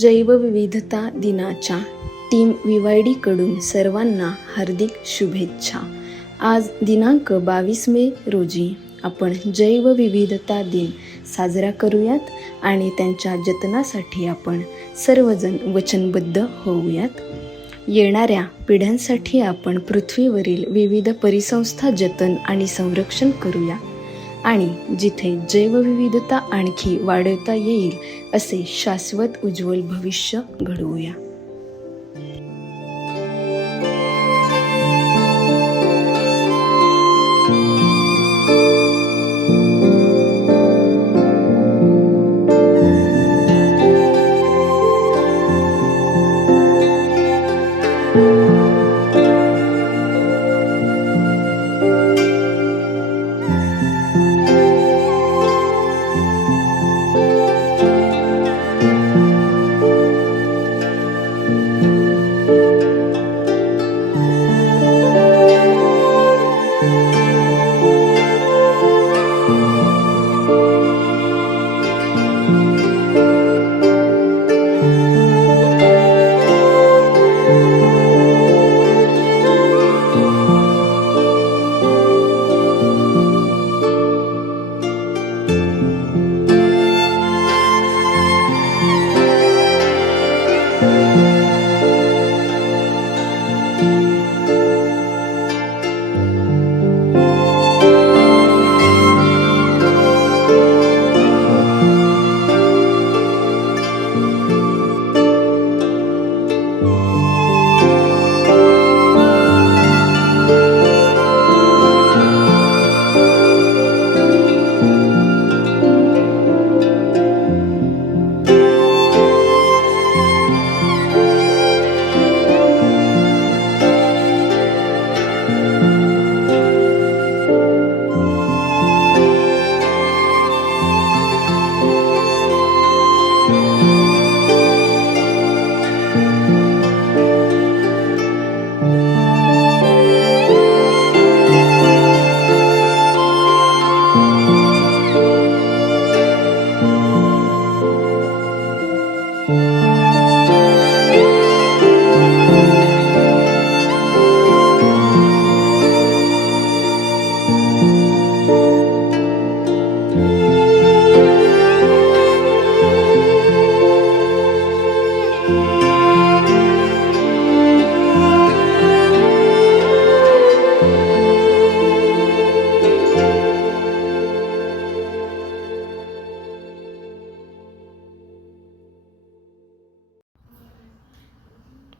जैवविविधता दिनाच्या team VYD कडून सर्वांना हार्दिक शुभेच्छा. आज दिनांक 22 मे रोजी आपण जैवविविधता दिन साजरा करूयात आणि त्यांच्या जतनासाठी आपण सर्वजण वचनबद्ध होऊयात. येणाऱ्या पिढ्यांसाठी आपण पृथ्वीवरील विविध परिसंस्था जतन आणि संरक्षण करूया आणि जिथे जैवविविधता आणखी वाढवता येईल असे शाश्वत उज्ज्वल भविष्य घडवूया.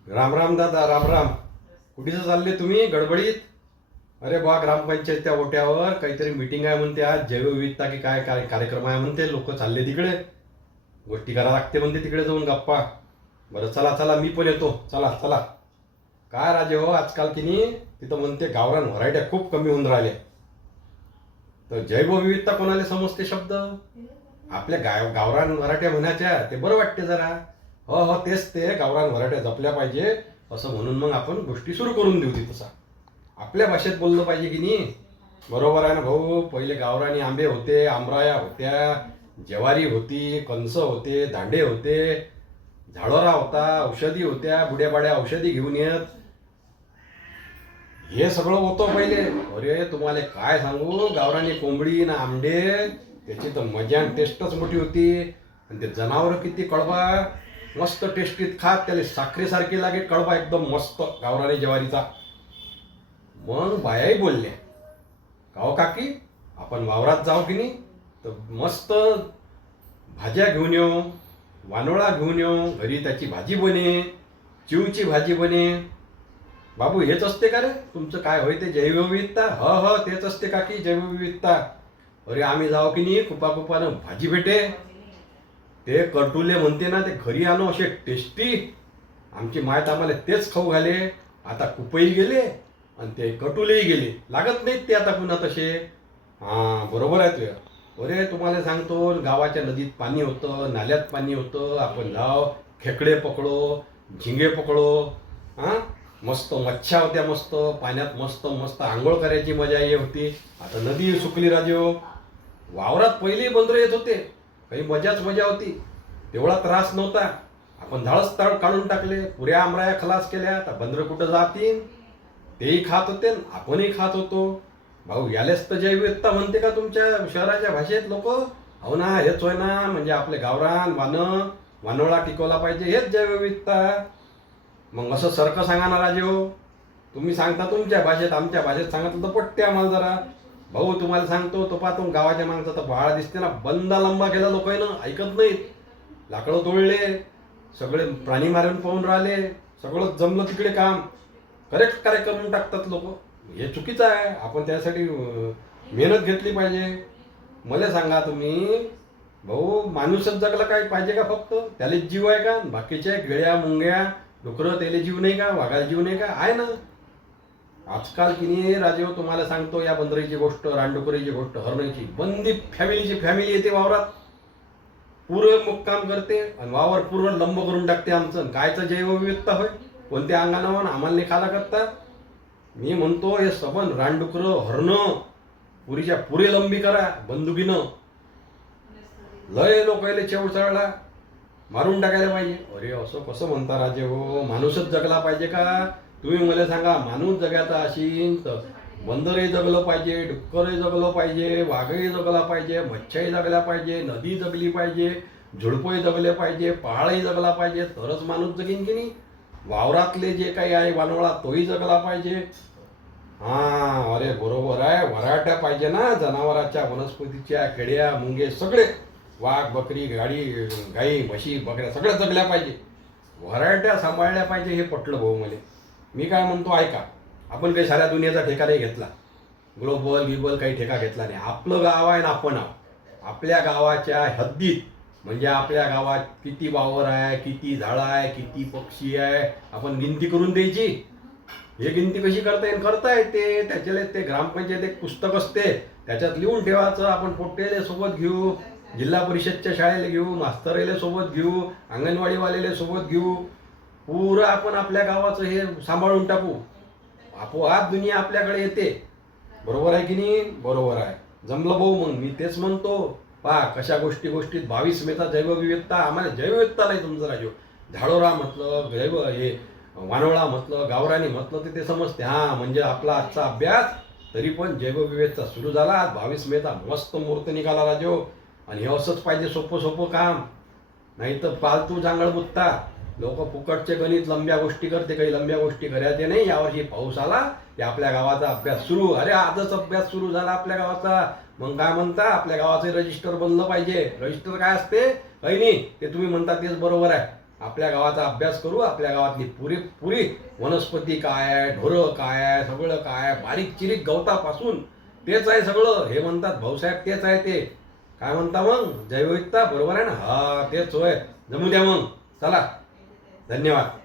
राम राम दादा, राम राम. कुठेच चालले तुम्ही गडबडीत? अरे बा, ग्रामपंचायतच्या ओट्यावर काहीतरी मीटिंग आहे म्हणते, आज जैवविविधता की काय कार्यक्रम आहे म्हणते. लोक चालले तिकडे, गोष्टी करा लागते म्हणते तिकडे जाऊन गप्पा. बरं चला चला, मी पण येतो. चला चला. काय राजे हो, आजकाल की नाही तिथं म्हणते गावरान व्हरायट्या खूप कमी होऊन राहिल्या. तर जैवविविधता कोणाला समजते शब्द? आपल्या गावरान व्हरायट्या म्हणायच्या, ते बरं वाटते जरा. हो तेच ते, गावरान व्हरायट्या जपल्या पाहिजे असं म्हणून मग आपण गोष्टी सुरू करून देऊ. तसा आपल्या भाषेत बोललं पाहिजे की नाही. बरोबर आहे ना भाऊ. पहिले गावरानी आंबे होते, आंबराया होत्या, ज्वारी होती, कणस होते, दांडे होते, झाडोरा होता, औषधी होत्या, बुड्याबाड्या औषधी घेऊन येत. हे सगळं होतं पहिले. अरे तुम्हाला काय सांगू, गावरानी कोंबडी ना आंबे, त्याची तर मजा आणि टेस्टच मोठी होती. आणि ते जनावर किती कडबा, मस्त टेस्टीत खात, त्याला साखरेसारखी लागे कडबा एकदम मस्त गावरानी ज्वारीचा. मग बायाही बोलल्या, काहो काकी आपण वावरात जाऊ की नाही, तर मस्त भाज्या घेऊन येऊ, वानोळा घेऊन येऊ, घरी त्याची भाजी बने, चिवची भाजी बने. बाबू हेच असते का रे तुमचं काय होय ते जैवविविधता? हो तेच असते काकी जैवविविधता. अरे आम्ही जाऊ की नाही, कुपाकुपानं भाजी भेटे, ते कटुले म्हणते ना, ते घरी आणू असे टेस्टी. आमची मायत आम्हाला तेच खाऊ घाले. आता कुपही गेले आणि ते कटुलेही गेले, लागत नाहीत ते आता पुन्हा तसे. बरोबर आहे तुझ्या. अरे तुम्हाला सांगतो, गावाच्या नदीत पाणी होतं, नाल्यात पाणी होतं. आपण जाव, खेकडे पकडो, झिंगे पकडो, मस्त मच्छ्या होत्या, मस्त पाण्यात मस्त मस्त आंघोळ करायची मजा ये होती. आता नदी सुकली राजो. वावरात पहिले बंदर येत होते, काही मजाच मजा होती, तेवढा त्रास नव्हता. आपण झाडच काढून टाकले, पुऱ्या आमराया खलास केल्या. आता बंदर कुठं जातील? तेही खात होते आणि आपणही खात होतो. भाऊ यालेच तर जैवविविधता म्हणते का तुमच्या शहराच्या भाषेत लोक? हो ना, हेच होय ना. म्हणजे आपले गावरान वानोळा टिकवला पाहिजे, हेच जैवविविधता. मग असं सारखं सांगा ना राजे हो. तुम्ही सांगता तुमच्या भाषेत, आमच्या भाषेत सांगितलं तर पटते आम्हाला जरा. भाऊ तुम्हाला सांगतो, तो पाहतो गावाच्या माणसं तर बाळा दिसते ना, बंदा लंबा केला लोकांना, ऐकत नाहीत. लाकडं तोडले, सगळे प्राणी मारून पाहून राहिले, सगळं जमलं तिकडे काम. करेक्ट कार्य करून टाकतात लोक. हे चुकीचं आहे. आपण त्यासाठी मेहनत घेतली पाहिजे. मला सांगा तुम्ही, भाऊ माणूसच जगला काय पाहिजे का फक्त? त्यालाच जीव आहे का? बाकीच्या गेळ्या मुंग्या डुकरं त्याला जीव नाही का? वाघाला जीव नाही का? आहे ना. आजकाल की नाही राजेव, तुम्हाला सांगतो, या बंदरीची गोष्ट, रानडुकरीची गोष्ट, हरणाची बंदी फॅमिली येते वावरात, पूर्ण मुक्काम करते आणि वावर पूर्ण लंब करून टाकते आमचं. कायचं जैवविविधता होय? कोणत्या अंगानं आम्हाला नाही खाला करता? मी म्हणतो हे सबन रानडुकरं हरणं पुरीच्या पुरे लंबी करा बंदुकीनं. लय लोकायले चेव चढला, मारून टाकायला पाहिजे. अरे असं कसं म्हणता राजे हो? माणूसच जगला पाहिजे का? तुम्ही मला सांगा, माणूस जगायचा असेल तर बंदरही जगलं पाहिजे, डुक्करही जगलं पाहिजे, वाघही जगला पाहिजे, मच्छ्याही जगल्या पाहिजे, नदी जगली पाहिजे, झुडपंही जगले पाहिजे, पहाडही जगला पाहिजे, तरच माणूस जगीन की नाही. वावरातले जे काही आहे वानोळा तोही जगला पाहिजे. हा, अरे बरोबर आहे. वराट्या पाहिजे ना, जनावराच्या, वनस्पतीच्या, खेड्या मुंगे सगळे, वाघ बकरी गाई म्हशी बकऱ्या सगळ्या जगल्या पाहिजे, व्हरायट्या सांभाळल्या पाहिजे. हे पटलं भाऊ मला. मी काय म्हणतो ऐका, आपण काही साऱ्या दुनियेचा ठेका नाही घेतला, ग्लोबल काही ठेका घेतला नाही. आपलं गाव आहे ना, आपण आपल्या गावाच्या हद्दीत, म्हणजे आपल्या गावात किती वावर आहे, किती झाडं आहे, किती पक्षी आहे, आपण गिनती करून द्यायची. हे गिनती कशी करता येते? त्याच्याला ते ग्रामपंचायत एक पुस्तक असते, त्याच्यात लिहून ठेवायचं. आपण पोट्टेले सोबत घेऊ, जिल्हा परिषदच्या शाळेला घेऊ, मास्तरेले सोबत घेऊ, अंगणवाडीवालेले सोबत घेऊ, पुरं आपण आपल्या गावाचं हे सांभाळून टाकू. आपोआप दुनिया आपल्याकडे येते. बरोबर आहे की नाही? बरोबर आहे. जमलं भाऊ. मग मी तेच म्हणतो, पहा कशा गोष्टीत 22 मेचा जैवविविधता. आम्हाला जैवविविधता नाही तुमचं राजू. झाडोरा म्हटलं, हे वानोळा म्हटलं, गावरानी म्हटलं तर ते समजते. हा, म्हणजे आपला आजचा अभ्यास तरी पण जैवविविधता सुरू झाला. 22 मेचा मस्त मुहूर्त निघाला राजो. आणि हे असंच पाहिजे, सोपं काम. नाही तर फालतू जांगळ बुत्ता. लोक फुकटचे गणित लंब्या गोष्टी करते, काही लंब्या गोष्टी करायचे नाही. यावर्षी पाऊस आला की आपल्या गावाचा अभ्यास सुरू. अरे आजच अभ्यास सुरू झाला आपल्या गावाचा. मग काय म्हणता? आपल्या गावाचं रजिस्टर बनलं पाहिजे. रजिस्टर काय असते? काही नाही, ते तुम्ही म्हणता तेच बरोबर आहे. आपल्या गावाचा अभ्यास करू. आपल्या गावातली पुरी वनस्पती काय आहे, ढोरं काय आहे, सगळं काय आहे, बारीक चिरीक गवतापासून तेच आहे सगळं. हे म्हणतात भाऊसाहेब तेच आहे ते. काय म्हणता मग? जैवविविधता बरोबर आहे ना? हा, तेच होय. जमू द्या मग. चला, धन्यवाद.